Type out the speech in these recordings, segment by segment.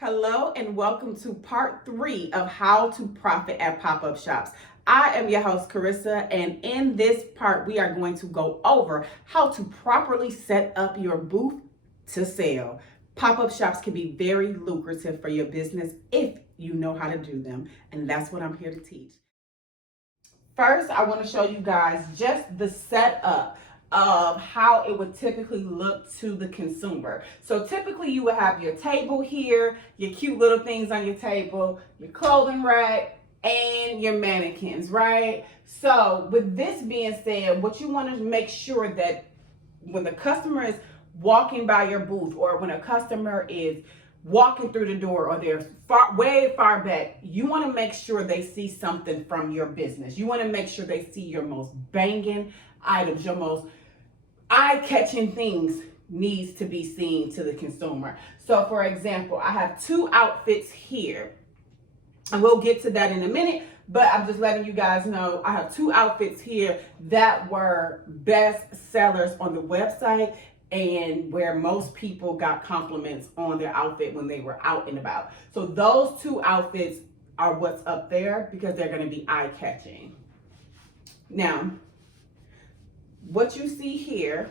Hello and welcome to part 3 of how to profit at pop-up shops. I am your host Carissa, and in this part we are going to go over how to properly set up your booth to sell. Pop-up shops can be very lucrative for your business if you know how to do them, and that's what I'm here to teach. First, I want to show you guys just the setup of how it would typically look to the consumer. So typically you would have your table here, your cute little things on your table, your clothing rack, and your mannequins, right? So with this being said, what you want to make sure that when the customer is walking by your booth, or when a customer is walking through the door, or they're way far back, you want to make sure they see something from your business. You want to make sure they see your most banging items, your most eye-catching things needs to be seen to the consumer. So for example, I have 2 outfits here, and we'll get to that in a minute, but I'm just letting you guys know I have 2 outfits here that were best sellers on the website, and where most people got compliments on their outfit when they were out and about. So those 2 outfits are what's up there because they're going to be eye-catching. Now, what you see here,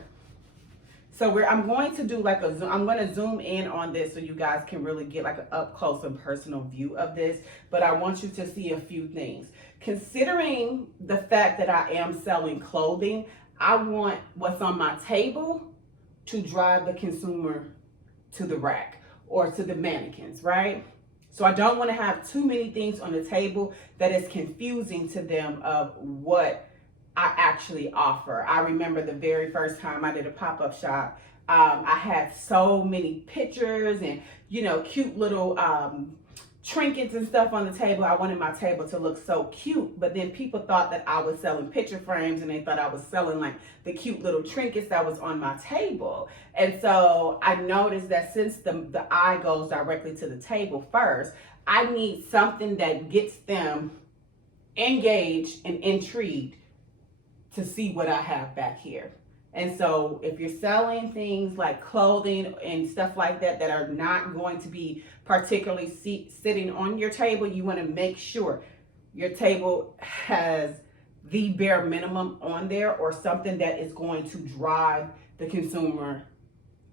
so I'm going to do like I'm going to zoom in on this so you guys can really get like an up close and personal view of this, but I want you to see a few things. Considering the fact that I am selling clothing, I want what's on my table to drive the consumer to the rack or to the mannequins, right? So I don't want to have too many things on the table that is confusing to them of what I actually offer. I remember the very first time I did a pop-up shop, I had so many pictures and, cute little trinkets and stuff on the table. I wanted my table to look so cute, but then people thought that I was selling picture frames, and they thought I was selling like the cute little trinkets that was on my table. And so I noticed that since the eye goes directly to the table first, I need something that gets them engaged and intrigued to see what I have back here. And so if you're selling things like clothing and stuff like that that are not going to be particularly sitting on your table, you want to make sure your table has the bare minimum on there, or something that is going to drive the consumer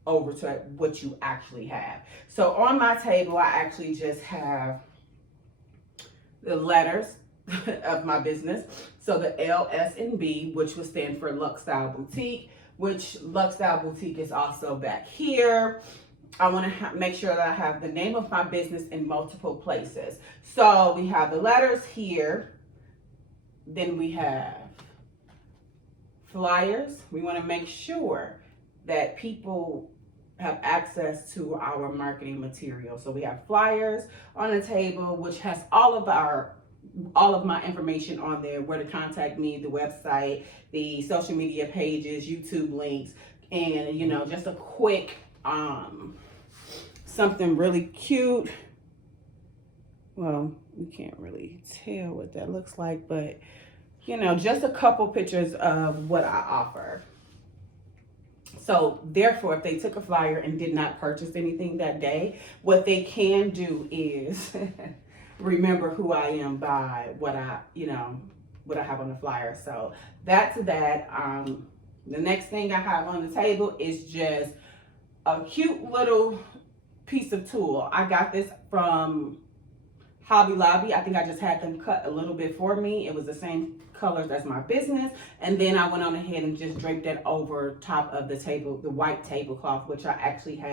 over to what you actually have. So on my table, I actually just have the letters of my business. So the L, S, and B, which would stand for Lux Style Boutique, which Lux Style Boutique is also back here. I want to make sure that I have the name of my business in multiple places. So we have the letters here. Then we have flyers. We want to make sure that people have access to our marketing material. So we have flyers on the table, which has all of my information on there, where to contact me, the website, the social media pages, YouTube links, and just a quick something really cute. Well, you can't really tell what that looks like, but just a couple pictures of what I offer. So therefore, if they took a flyer and did not purchase anything that day, what they can do is remember who I am by what I have on the flyer. So that's that. The next thing I have on the table is just a cute little piece of tulle. I got this from Hobby Lobby. I think I just had them cut a little bit for me. It was the same colors as my business. And then I went on ahead and just draped that over top of the table, the white tablecloth, which I actually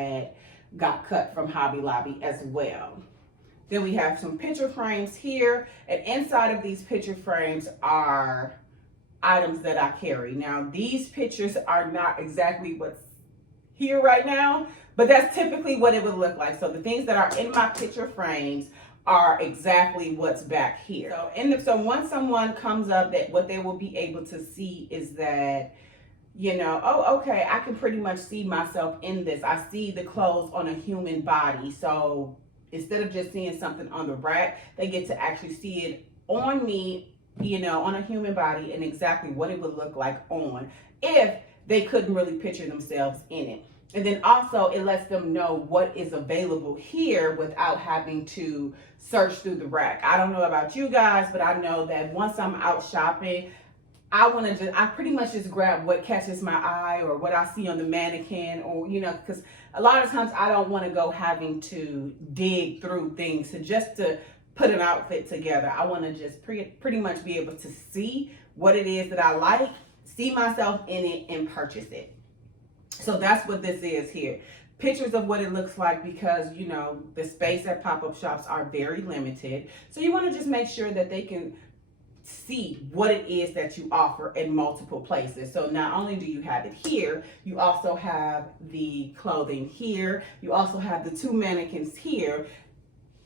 got cut from Hobby Lobby as well. Then we have some picture frames here, and inside of these picture frames are items that I carry. Now, these pictures are not exactly what's here right now, but that's typically what it would look like. So the things that are in my picture frames are exactly what's back here. So once someone comes up, that what they will be able to see is that, oh, okay, I can pretty much see myself in this. I see the clothes on a human body. So instead of just seeing something on the rack, they get to actually see it on me, on a human body, and exactly what it would look like on, if they couldn't really picture themselves in it. And then also it lets them know what is available here without having to search through the rack. I don't know about you guys, but I know that once I'm out shopping, I pretty much just grab what catches my eye or what I see on the mannequin, or, because a lot of times I don't want to go having to dig through things to put an outfit together. I want to just pretty much be able to see what it is that I like, see myself in it, and purchase it. So that's what this is here. Pictures of what it looks like, because the space at pop-up shops are very limited. So you want to just make sure that they can see what it is that you offer in multiple places. So not only do you have it here, you also have the clothing here. You also have the two mannequins here.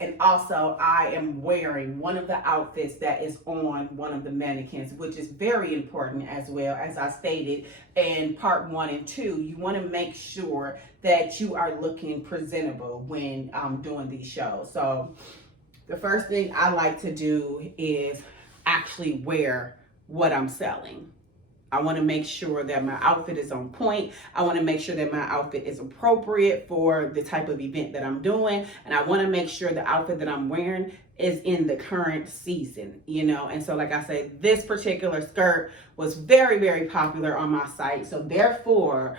And also I am wearing one of the outfits that is on one of the mannequins, which is very important as well. As I stated in part 1 and 2, you want to make sure that you are looking presentable when doing these shows. So the first thing I like to do is actually wear what I'm selling. I want to make sure that my outfit is on point. I want to make sure that my outfit is appropriate for the type of event that I'm doing. And I want to make sure the outfit that I'm wearing is in the current season, And so, like I said, this particular skirt was very, very popular on my site. So therefore,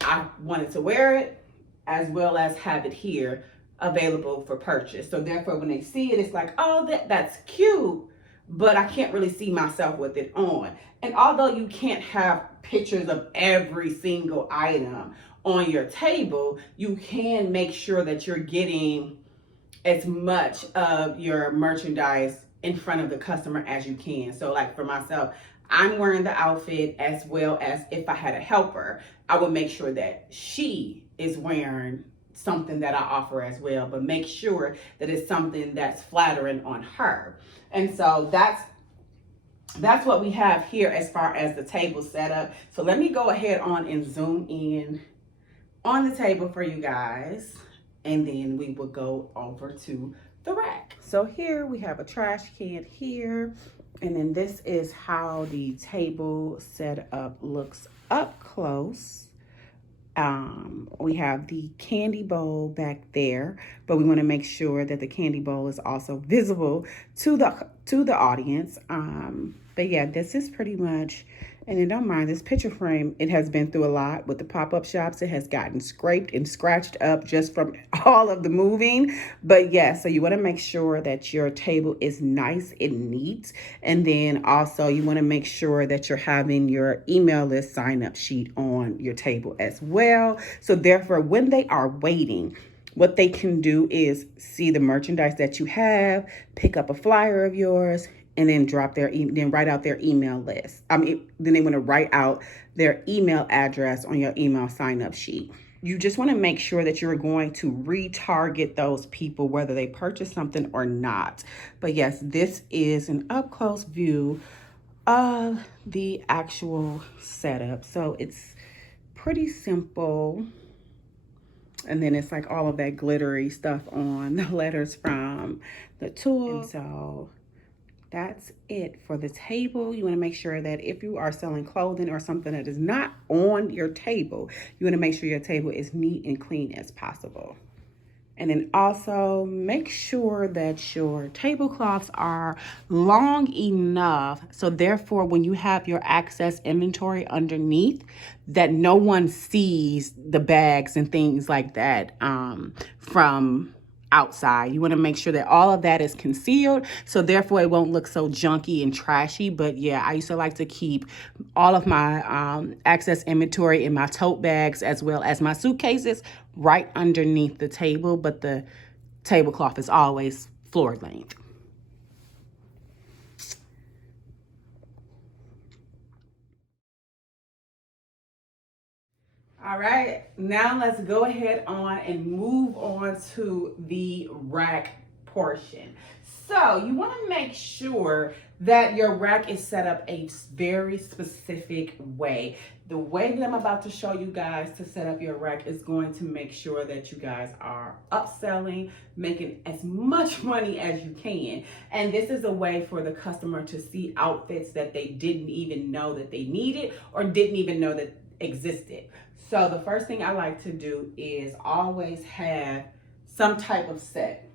I wanted to wear it as well as have it here available for purchase. So therefore, when they see it, it's like, oh, that's cute, but I can't really see myself with it on. And although you can't have pictures of every single item on your table, you can make sure that you're getting as much of your merchandise in front of the customer as you can. So like for myself, I'm wearing the outfit, as well as if I had a helper, I would make sure that she is wearing something that I offer as well, but make sure that it's something that's flattering on her. And so that's what we have here as far as the table setup. So let me go ahead on and zoom in on the table for you guys, and then we will go over to the rack. So here we have a trash can here, and then this is how the table setup looks up close. We have the candy bowl back there, but we want to make sure that the candy bowl is also visible to the audience. But yeah, this is pretty much, and then don't mind this picture frame. It has been through a lot with the pop-up shops. It has gotten scraped and scratched up just from all of the moving. But yeah, so you want to make sure that your table is nice and neat. And then also you want to make sure that you're having your email list sign up sheet on your table as well. So therefore, when they are waiting, what they can do is see the merchandise that you have, pick up a flyer of yours, and then then write out their email list. Then they want to write out their email address on your email sign up sheet. You just want to make sure that you're going to retarget those people, whether they purchase something or not. But yes, this is an up close view of the actual setup. So it's pretty simple. And then it's like all of that glittery stuff on the letters from the tool. And so that's it for the table. You want to make sure that if you are selling clothing or something that is not on your table, you want to make sure your table is neat and clean as possible. And then also make sure that your tablecloths are long enough, so therefore when you have your access inventory underneath, that no one sees the bags and things like that from outside. You want to make sure that all of that is concealed, so therefore it won't look so junky and trashy. But yeah, I used to like to keep all of my access inventory in my tote bags as well as my suitcases right underneath the table, but the tablecloth is always floor length. All right, now let's go ahead on and move on to the rack portion. So you want to make sure that your rack is set up a very specific way. The way that I'm about to show you guys to set up your rack is going to make sure that you guys are upselling, making as much money as you can. And this is a way for the customer to see outfits that they didn't even know that they needed, or didn't even know that existed. So the first thing I like to do is always have some type of set.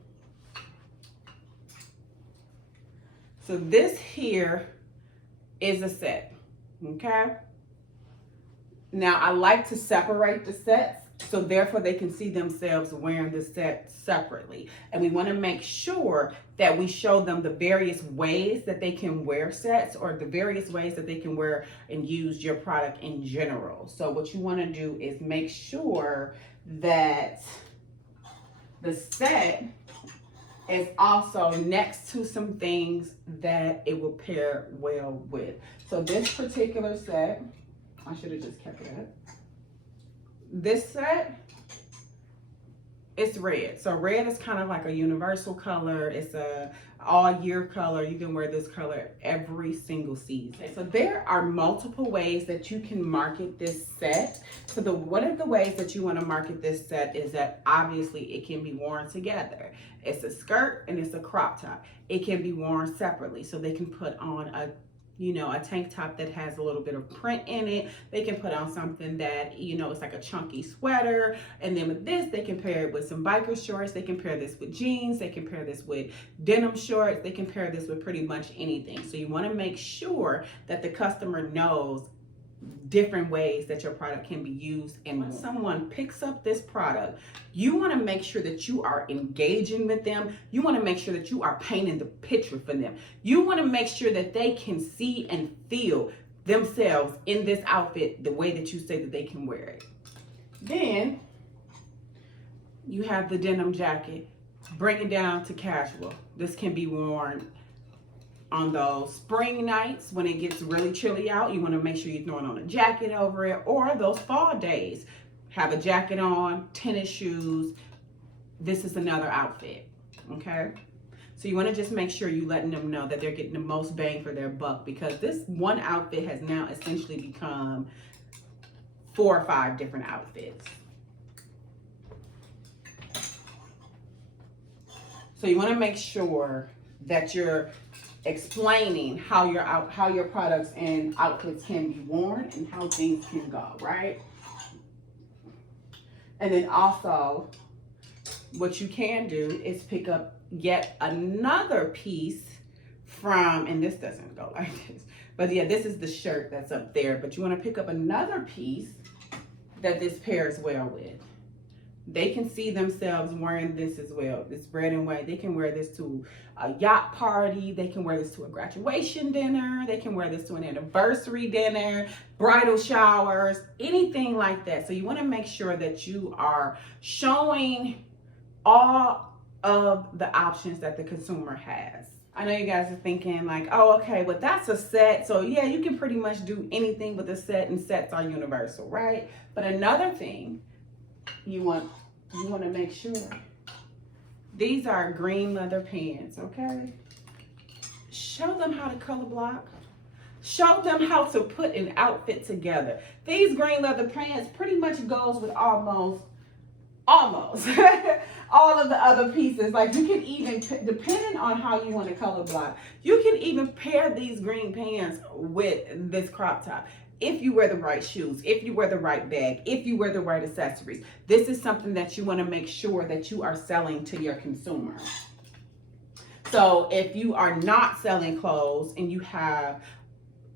So this here is a set, okay? Now I like to separate the sets, so therefore they can see themselves wearing the set separately. And we want to make sure that we show them the various ways that they can wear sets, or the various ways that they can wear and use your product in general. So what you want to do is make sure that the set is also next to some things that it will pair well with. So this particular set, I should have just kept it up. This set, it's red. So red is kind of like a universal color. It's a all year color. You can wear this color every single season. So there are multiple ways that you can market this set. So one of the ways that you want to market this set is that obviously it can be worn together. It's a skirt and it's a crop top. It can be worn separately. So they can put on a tank top that has a little bit of print in it. They can put on something that, it's like a chunky sweater. And then with this, they can pair it with some biker shorts. They can pair this with jeans. They can pair this with denim shorts. They can pair this with pretty much anything. So you want to make sure that the customer knows different ways that your product can be used. And when someone picks up this product, you want to make sure that you are engaging with them. You want to make sure that you are painting the picture for them. You want to make sure that they can see and feel themselves in this outfit the way that you say that they can wear it. Then you have the denim jacket. Bring it down to casual. This can be worn on those spring nights when it gets really chilly out. You want to make sure you're throwing on a jacket over it, or those fall days. Have a jacket on, tennis shoes. This is another outfit, okay? So you want to just make sure you're letting them know that they're getting the most bang for their buck, because this one outfit has now essentially become 4 or 5 different outfits. So you want to make sure that you're explaining how your products and outfits can be worn and how things can go, right? And then also, what you can do is pick up yet another piece from, and this doesn't go like this, but yeah, this is the shirt that's up there, but you want to pick up another piece that this pairs well with. They can see themselves wearing this as well, this red and white. They can wear this to a yacht party. They can wear this to a graduation dinner. They can wear this to an anniversary dinner, bridal showers, anything like that. So you want to make sure that you are showing all of the options that the consumer has. I know you guys are thinking like, oh, okay, but that's a set. So yeah, you can pretty much do anything with a set, and sets are universal, right? But another thing, you want to make sure these are green leather pants, okay? Show them how to color block. Show them how to put an outfit together. These green leather pants pretty much goes with almost all of the other pieces. Like, you can even, depending on how you want to color block, you can even pair these green pants with this crop top. If you wear the right shoes, if you wear the right bag, if you wear the right accessories. This is something that you want to make sure that you are selling to your consumer. So if you are not selling clothes and you have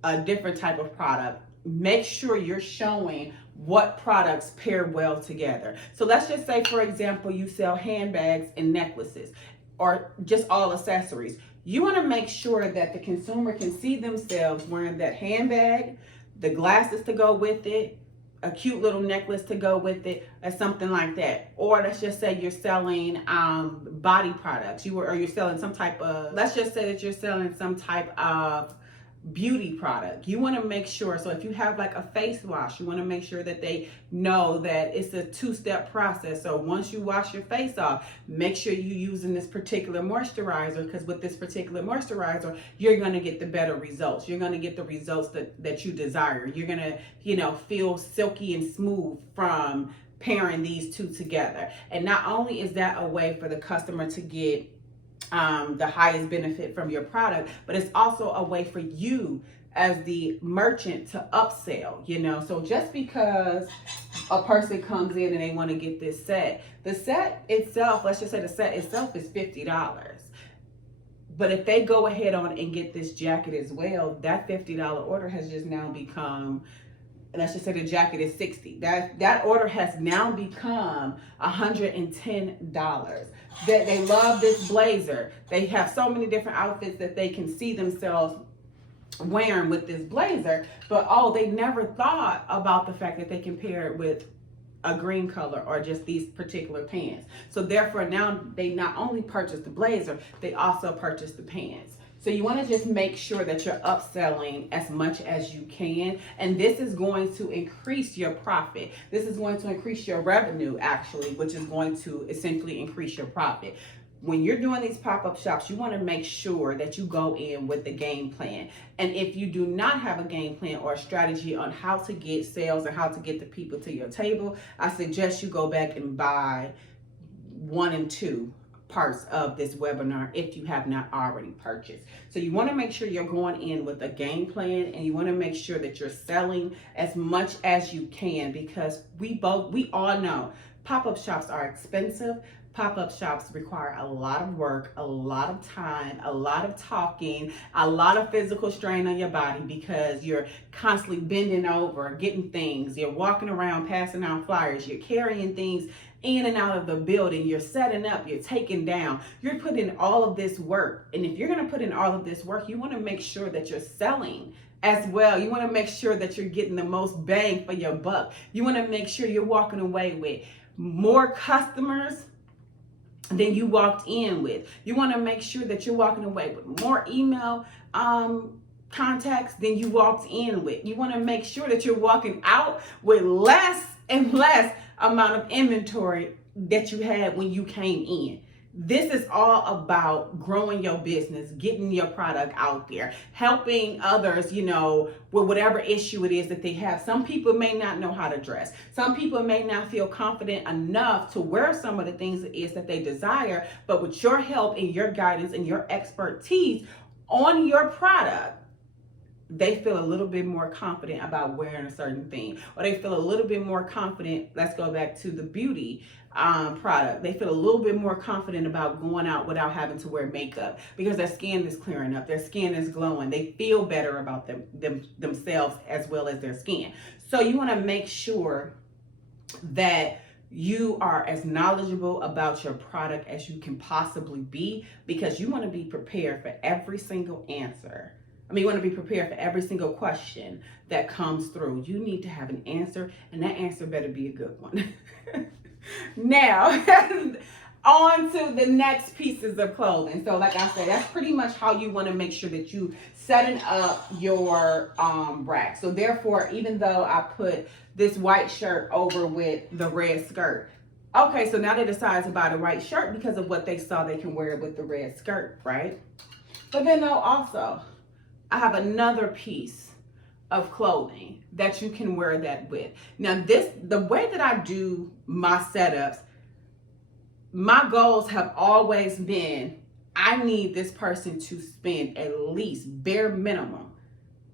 a different type of product, make sure you're showing what products pair well together. So let's just say, for example, you sell handbags and necklaces, or just all accessories. You want to make sure that the consumer can see themselves wearing that handbag, the glasses to go with it, a cute little necklace to go with it, or something like that. Or let's just say you're selling body products. You're selling some type of, let's just say that you're selling some type of beauty product. You want to make sure, so if you have like a face wash, you want to make sure that they know that it's a 2-step process. So once you wash your face off, make sure you're using this particular moisturizer, because with this particular moisturizer, you're going to get the better results. You're going to get the results that you desire. You're going to, feel silky and smooth from pairing these two together. And not only is that a way for the customer to get the highest benefit from your product, but it's also a way for you as the merchant to upsell, you know. So just because a person comes in and they want to get this set, the set itself, let's just say the set itself is $50. But if they go ahead on and get this jacket as well, that $50 order has just now become, let's just say the jacket is $60. That order has now become $110. That they love this blazer. They have so many different outfits that they can see themselves wearing with this blazer, but they never thought about the fact that they can pair it with a green color or just these particular pants. So therefore now they not only purchase the blazer, they also purchase the pants. So you want to just make sure that you're upselling as much as you can. And this is going to increase your profit. This is going to increase your revenue, actually, which is going to essentially increase your profit. When you're doing these pop-up shops, you want to make sure that you go in with the game plan. And if you do not have a game plan or a strategy on how to get sales or how to get the people to your table, I suggest you go back and buy 1 and 2 parts of this webinar if you have not already purchased. So you want to make sure you're going in with a game plan, and you want to make sure that you're selling as much as you can, because we all know pop-up shops are expensive. Pop-up shops require a lot of work, a lot of time, a lot of talking, a lot of physical strain on your body, because you're constantly bending over, getting things, you're walking around, passing out flyers, you're carrying things in and out of the building, you're setting up, you're taking down, you're putting in all of this work. And if you're going to put in all of this work, you want to make sure that you're selling as well. You want to make sure that you're getting the most bang for your buck. You want to make sure you're walking away with more customers than you walked in with. You want to make sure that you're walking away with more email contacts than you walked in with. You want to make sure that you're walking out with less and less amount of inventory that you had when you came in. This is all about growing your business, getting your product out there, helping others, you know, with whatever issue it is that they have. Some people may not know how to dress. Some people may not feel confident enough to wear some of the things it is that they desire, but with your help and your guidance and your expertise on your product, they feel a little bit more confident about wearing a certain thing, or they feel a little bit more confident. Let's go back to the beauty product. They feel a little bit more confident about going out without having to wear makeup, because their skin is clearing up, their skin is glowing, they feel better about themselves as well as their skin. So you want to make sure that you are as knowledgeable about your product as you can possibly be, because you want to be prepared for every single answer. You want to be prepared for every single question that comes through. You need to have an answer, and that answer better be a good one. Now, on to the next pieces of clothing. So like I said, that's pretty much how you want to make sure that you setting up your rack. So therefore, even though I put this white shirt over with the red skirt, okay, so now they decide to buy the white shirt because of what they saw they can wear with the red skirt, right? But then also, I have another piece of clothing that you can wear that with. Now the way that I do my setups, my goals have always been, I need this person to spend at least bare minimum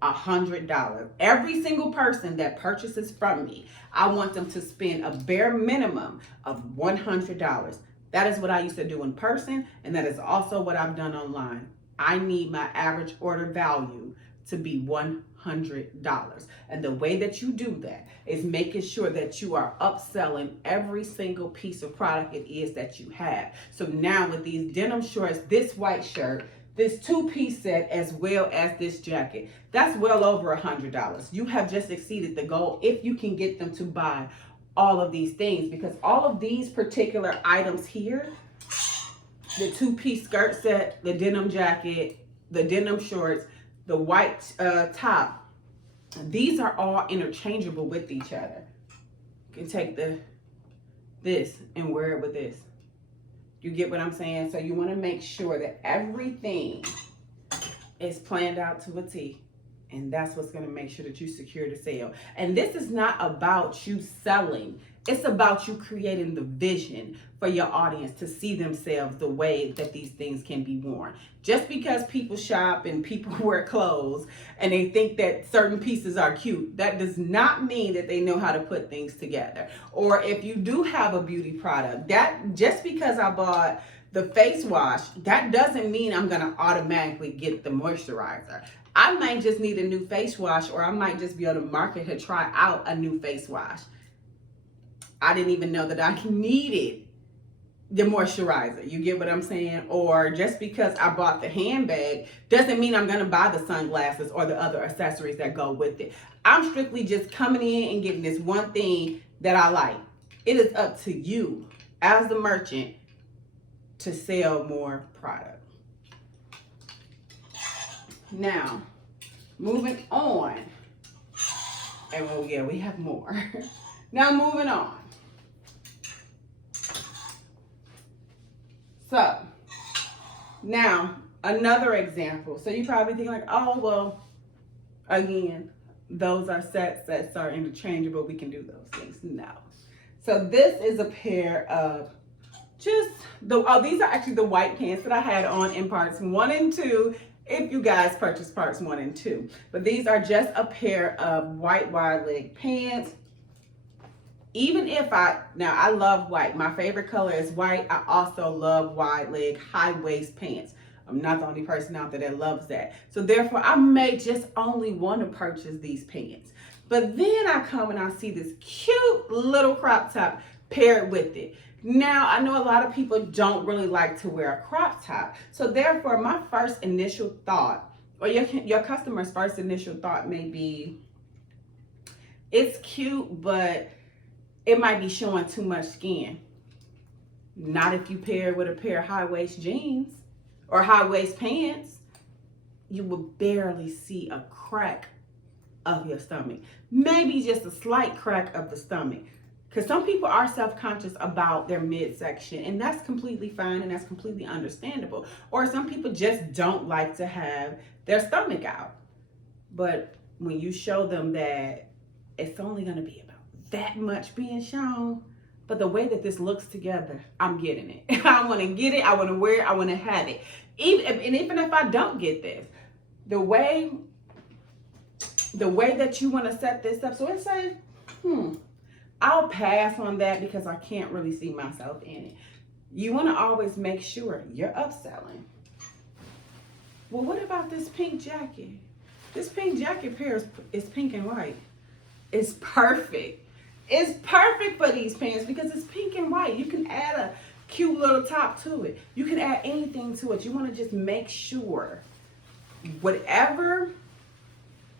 $100. Every single person that purchases from me, I want them to spend a bare minimum of $100. That is what I used to do in person, and that is also what I've done online. I need my average order value to be $100. And the way that you do that is making sure that you are upselling every single piece of product it is that you have. So now with these denim shorts, this white shirt, this 2-piece set, as well as this jacket, that's well over $100. You have just exceeded the goal if you can get them to buy all of these things, because all of these particular items here, the 2-piece skirt set, the denim jacket, the denim shorts, the white top, these are all interchangeable with each other. You can take this and wear it with this. You get what I'm saying? So you want to make sure that everything is planned out to a T. And that's what's going to make sure that you secure the sale. And this is not about you selling It's about you creating the vision for your audience to see themselves the way that these things can be worn. Just because people shop and people wear clothes and they think that certain pieces are cute, that does not mean that they know how to put things together. Or if you do have a beauty product, that just because I bought the face wash, that doesn't mean I'm gonna automatically get the moisturizer. I might just need a new face wash, or I might just be on the market to try out a new face wash. I didn't even know that I needed the moisturizer. You get what I'm saying? Or just because I bought the handbag doesn't mean I'm going to buy the sunglasses or the other accessories that go with it. I'm strictly just coming in and getting this one thing that I like. It is up to you as the merchant to sell more product. Now, moving on. And well, yeah, we have more. Now, moving on. So, now, another example. So you probably think like, oh, well, again, those are sets are interchangeable. We can do those things. No. So this is a pair of these are actually the white pants that I had on in parts 1 and 2. If you guys purchase parts 1 and 2. But these are just a pair of white wide leg pants. Even if I love white. My favorite color is white. I also love wide leg, high waist pants. I'm not the only person out there that loves that. So therefore, I may just only want to purchase these pants. But then I come and I see this cute little crop top paired with it. Now, I know a lot of people don't really like to wear a crop top. So therefore, my first initial thought, or your customer's first initial thought may be, it's cute, but it might be showing too much skin. Not if you pair it with a pair of high-waist jeans or high-waist pants. You will barely see a crack of your stomach. Maybe just a slight crack of the stomach. Because some people are self-conscious about their midsection, and that's completely fine and that's completely understandable. Or some people just don't like to have their stomach out. But when you show them that it's only going to be about that much being shown, but the way that this looks together, I'm getting it. I want to get it. I want to wear it. I want to have it. Even if I don't get this, the way that you want to set this up, so it's like, I'll pass on that because I can't really see myself in it. You want to always make sure you're upselling. Well, what about this pink jacket? This pink jacket pair is pink and white. It's perfect. It's perfect for these pants because it's pink and white. You can add a cute little top to it. You can add anything to it. You want to just make sure whatever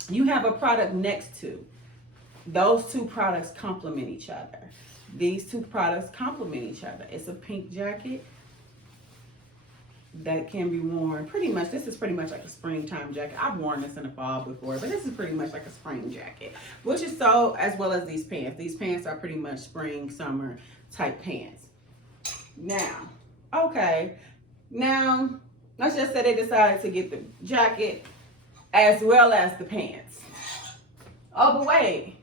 you have a product next to, those two products complement each other. These two products complement each other. It's a pink jacket that can be worn pretty much. This is pretty much like a springtime jacket. I've worn this in the fall before, but this is pretty much like a spring jacket, which is so, as well as these pants. These pants are pretty much spring, summer type pants. Now, okay, now let's just say they decided to get the jacket as well as the pants. Oh, but wait,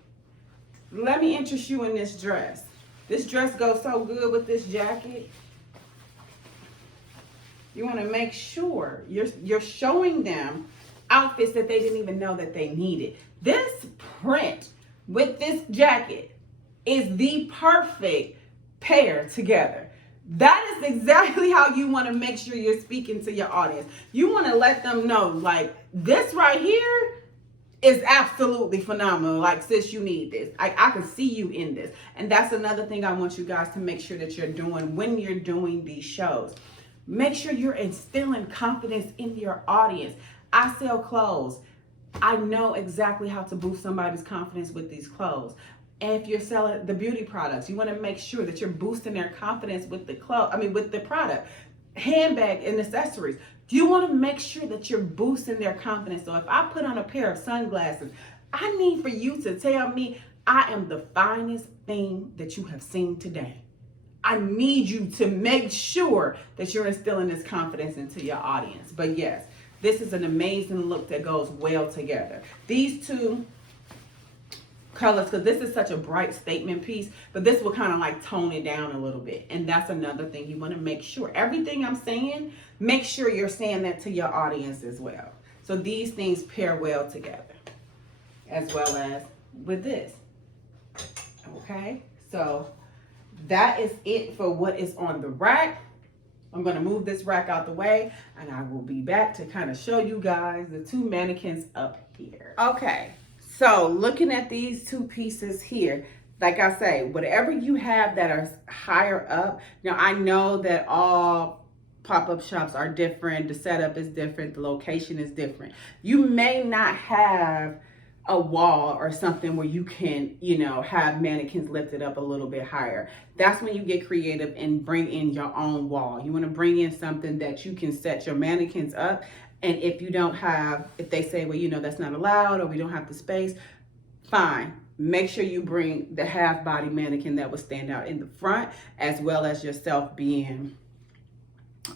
let me interest you in this dress. This dress goes so good with this jacket. You want to make sure you're showing them outfits that they didn't even know that they needed. This print with this jacket is the perfect pair together. That is exactly how you want to make sure you're speaking to your audience. You want to let them know, like, this right here is absolutely phenomenal. Like, sis, you need this. I can see you in this. And that's another thing I want you guys to make sure that you're doing when you're doing these shows. Make sure you're instilling confidence in your audience. I sell clothes. I know exactly how to boost somebody's confidence with these clothes. And if you're selling the beauty products, you want to make sure that you're boosting their confidence with the with the product, handbag and accessories. You want to make sure that you're boosting their confidence. So if I put on a pair of sunglasses, I need for you to tell me I am the finest thing that you have seen today. I need you to make sure that you're instilling this confidence into your audience. But yes, this is an amazing look that goes well together. These two colors, because this is such a bright statement piece, but this will kind of like tone it down a little bit. And that's another thing. You want to make sure everything I'm saying, make sure you're saying that to your audience as well. So these things pair well together, as well as with this. Okay, so that is it for what is on the rack. I'm going to move this rack out the way, and I will be back to kind of show you guys the two mannequins up here. Okay, so looking at these two pieces here, like I say, whatever you have that are higher up, now I know that all pop-up shops are different, the setup is different, the location is different. You may not have a wall or something where you can, you know, have mannequins lifted up a little bit higher. That's when you get creative and bring in your own wall. You want to bring in something that you can set your mannequins up. And if you don't have, if they say, well, you know, that's not allowed, or we don't have the space, fine. Make sure you bring the half body mannequin that will stand out in the front, as well as yourself being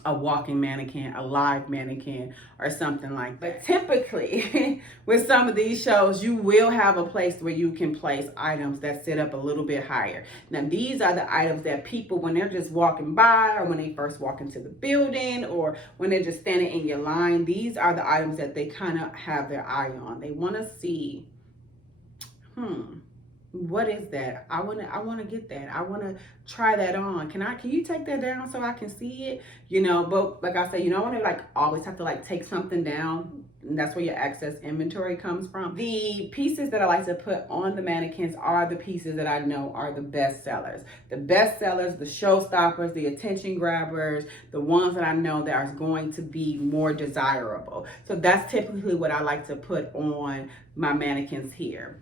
a walking mannequin, a live mannequin, or something like that. But typically, with some of these shows, you will have a place where you can place items that sit up a little bit higher. Now, these are the items that people, when they're just walking by, or when they first walk into the building, or when they're just standing in your line, these are the items that they kind of have their eye on. They want to see, what is that? I want to get that. I want to try that on. Can you take that down so I can see it? You know, but like I said, you don't want to like always have to like take something down. And that's where your excess inventory comes from. The pieces that I like to put on the mannequins are the pieces that I know are the best sellers. The best sellers, the showstoppers, the attention grabbers, the ones that I know that are going to be more desirable. So that's typically what I like to put on my mannequins here.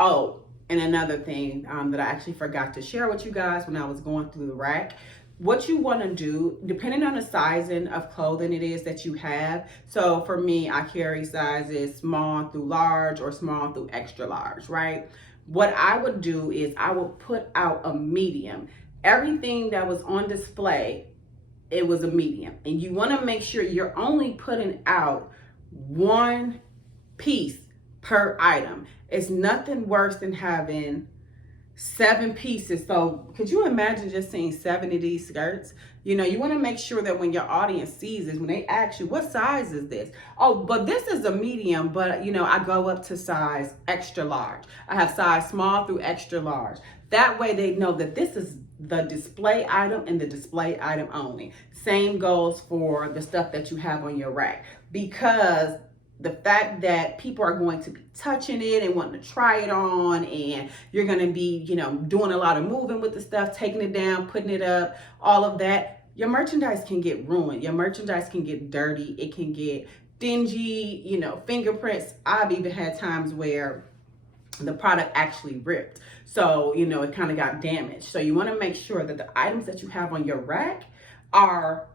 Oh, and another thing that I actually forgot to share with you guys when I was going through the rack, what you want to do, depending on the sizing of clothing it is that you have. So for me, I carry sizes small through large or small through extra large, right? What I would do is I would put out a medium. Everything that was on display, it was a medium. And you want to make sure you're only putting out one piece per item. It's nothing worse than having 7 pieces. So could you imagine just seeing 7 of these skirts? You know, you want to make sure that when your audience sees this, when they ask you, what size is this? Oh, but this is a medium, but you know, I go up to size extra large. I have size small through extra large. That way they know that this is the display item and the display item only. Same goes for the stuff that you have on your rack, because the fact that people are going to be touching it and wanting to try it on, and you're going to be, you know, doing a lot of moving with the stuff, taking it down, putting it up, all of that, your merchandise can get ruined. Your merchandise can get dirty. It can get dingy, you know, fingerprints. I've even had times where the product actually ripped. So, you know, it kind of got damaged. So you want to make sure that the items that you have on your rack are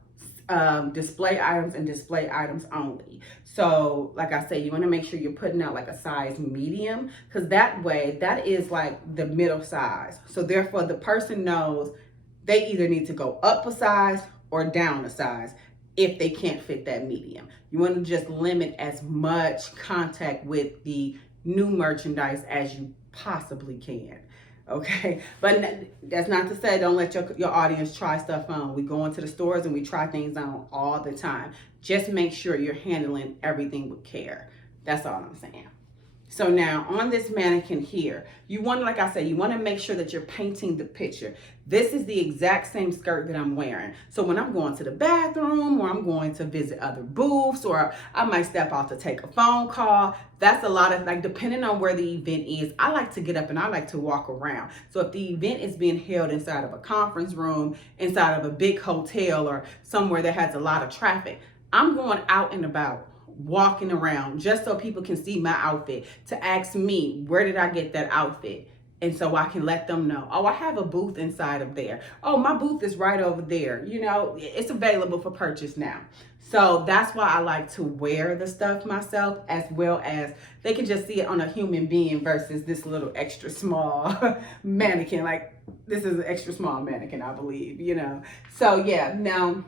display items and display items only. So like I said, you want to make sure you're putting out like a size medium, because that way that is like the middle size. So therefore the person knows they either need to go up a size or down a size if they can't fit that medium. You want to just limit as much contact with the new merchandise as you possibly can. Okay, but that's not to say don't let your audience try stuff on. We go into the stores and we try things on all the time. Just make sure you're handling everything with care. That's all I'm saying. So now on this mannequin here, you want, like I said, you want to make sure that you're painting the picture. This is the exact same skirt that I'm wearing. So when I'm going to the bathroom, or I'm going to visit other booths, or I might step out to take a phone call, that's a lot of, like, depending on where the event is, I like to get up and I like to walk around. So if the event is being held inside of a conference room, inside of a big hotel, or somewhere that has a lot of traffic, I'm going out and about, walking around, just so people can see my outfit, to ask me, where did I get that outfit? And so I can let them know, oh, I have a booth inside of there. Oh, my booth is right over there. You know, it's available for purchase now. So that's why I like to wear the stuff myself, as well as they can just see it on a human being versus this little extra small mannequin. Like, this is an extra small mannequin, I believe, you know. So yeah, now,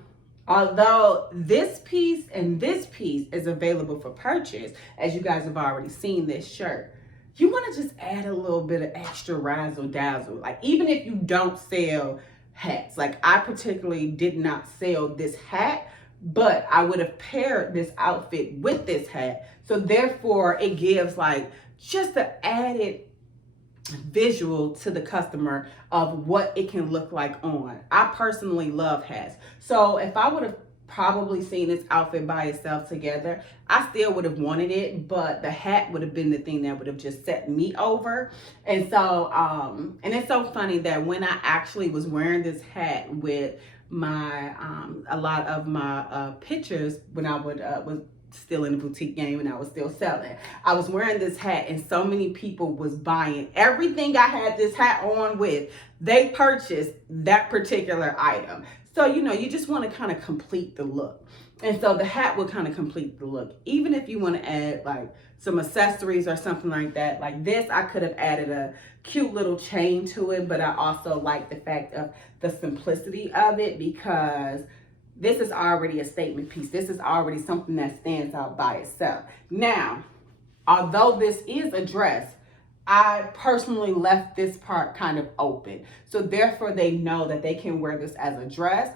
although this piece and this piece is available for purchase, as you guys have already seen this shirt, you want to just add a little bit of extra razzle dazzle. Like, even if you don't sell hats, like I particularly did not sell this hat, but I would have paired this outfit with this hat. So therefore it gives like just the added visual to the customer of what it can look like on. I personally love hats. So if I would have probably seen this outfit by itself together, I still would have wanted it, but the hat would have been the thing that would have just set me over. And so and it's so funny that when I actually was wearing this hat with my a lot of my pictures when I was still in the boutique game and I was still selling, I was wearing this hat and so many people was buying everything I had this hat on with. They purchased that particular item. So, you know, you just want to kind of complete the look. And so the hat will kind of complete the look. Even if you want to add like some accessories or something like that, like this, I could have added a cute little chain to it, but I also like the fact of the simplicity of it because this is already a statement piece. This is already something that stands out by itself. Now, although this is a dress, I personally left this part kind of open. So therefore they know that they can wear this as a dress,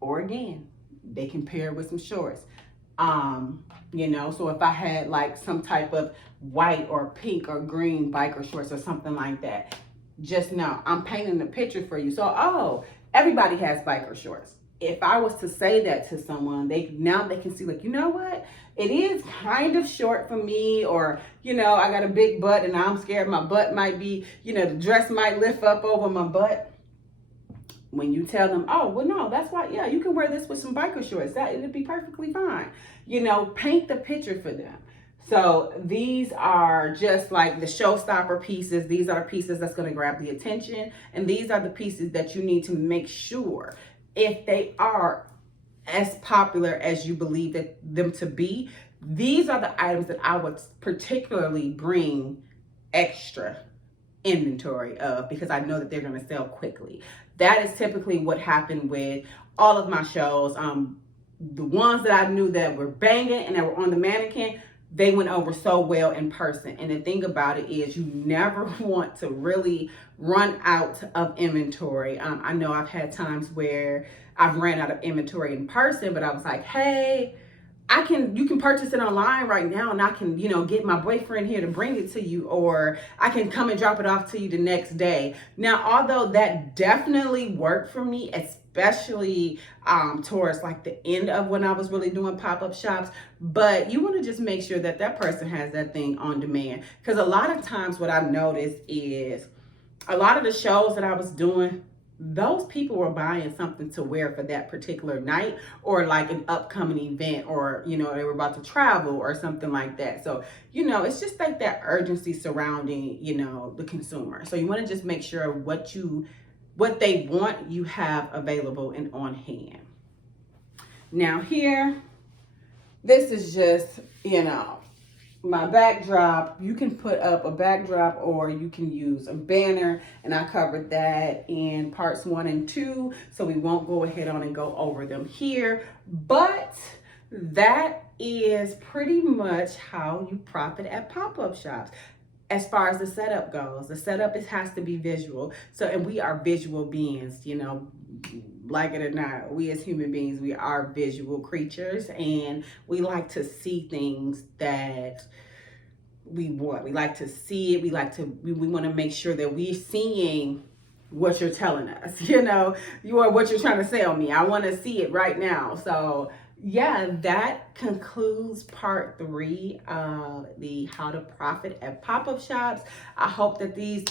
or again, they can pair it with some shorts. You know, so if I had like some type of white or pink or green biker shorts or something like that, just know I'm painting the picture for you. So, oh, everybody has biker shorts. If I was to say that to someone, they can see like, you know what? It is kind of short for me, or, you know, I got a big butt and I'm scared my butt might be, you know, the dress might lift up over my butt. When you tell them, oh, well, no, that's why, yeah, you can wear this with some biker shorts. It'd be perfectly fine. You know, paint the picture for them. So these are just like the showstopper pieces. These are pieces that's going to grab the attention. And these are the pieces that you need to make sure, if they are as popular as you believe them to be, these are the items that I would particularly bring extra inventory of, because I know that they're going to sell quickly. That is typically what happened with all of my shows. The ones that I knew that were banging and that were on the mannequin, they went over so well in person. And the thing about it is, you never want to really run out of inventory. I know I've had times where I've ran out of inventory in person, but I was like, hey, you can purchase it online right now, and I can, you know, get my boyfriend here to bring it to you, or I can come and drop it off to you the next day. Now, although that definitely worked for me, especially towards like the end of when I was really doing pop-up shops, but you want to just make sure that that person has that thing on demand. Because a lot of times what I've noticed is a lot of the shows that I was doing, those people were buying something to wear for that particular night, or like an upcoming event, or, you know, they were about to travel or something like that. So, you know, it's just like that urgency surrounding, you know, the consumer. So you want to just make sure what they want, you have available and on hand. Now here, this is just, you know, my backdrop. You can put up a backdrop or you can use a banner, and I covered that in parts 1 and 2, so we won't go ahead on and go over them here. But that is pretty much how you profit at pop-up shops. As far as the setup goes, the setup has to be visual. So, and we are visual beings, you know, like it or not, we as human beings, we are visual creatures, and we like to see things that we want. We like to see it. We want to make sure that we're seeing what you're telling us, you know, what you're trying to sell me. I want to see it right now. So yeah, that concludes part 3 of the how to profit at pop-up shops. I hope that these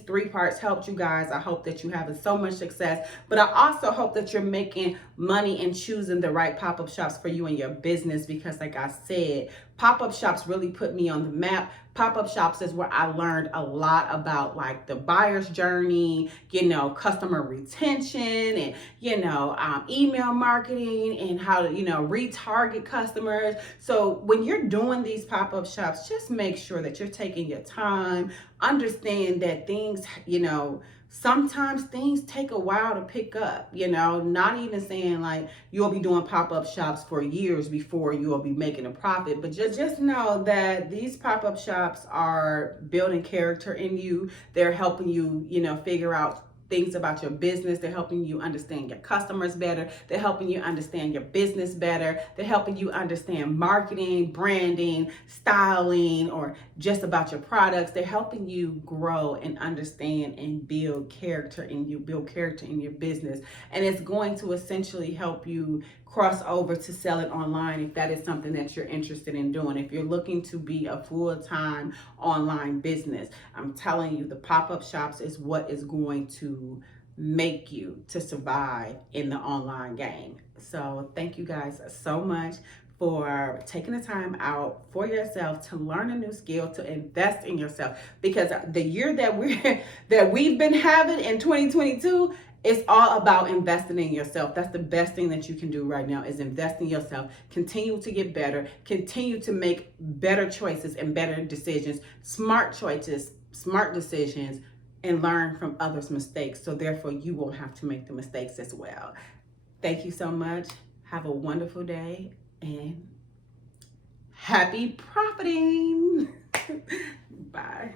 3 parts helped you guys. I hope that you have so much success, but I also hope that you're making money and choosing the right pop-up shops for you and your business, because like I said, pop-up shops really put me on the map. Pop-up shops is where I learned a lot about like the buyer's journey, you know, customer retention, and, you know, email marketing, and how to, you know, retarget customers. So when you're doing these pop-up shops, just make sure that you're taking your time, understand that things, you know, sometimes things take a while to pick up, you know, not even saying like you'll be doing pop-up shops for years before you'll be making a profit, but just know that these pop-up shops are building character in you. They're helping you, you know, figure out things about your business. They're helping you understand your customers better. They're helping you understand your business better. They're helping you understand marketing, branding, styling, or just about your products. They're helping you grow and understand and build character in you, build character in your business. And it's going to essentially help you cross over to sell it online if that is something that you're interested in doing. If you're looking to be a full-time online business, I'm telling you, the pop-up shops is what is going to make you to survive in the online game. So thank you guys so much for taking the time out for yourself to learn a new skill, to invest in yourself, because the year that we've been having in 2022, it's all about investing in yourself. That's the best thing that you can do right now, is invest in yourself. Continue to get better. Continue to make better choices and better decisions, smart choices, smart decisions, and learn from others' mistakes. So therefore, you won't have to make the mistakes as well. Thank you so much. Have a wonderful day and happy profiting. Bye.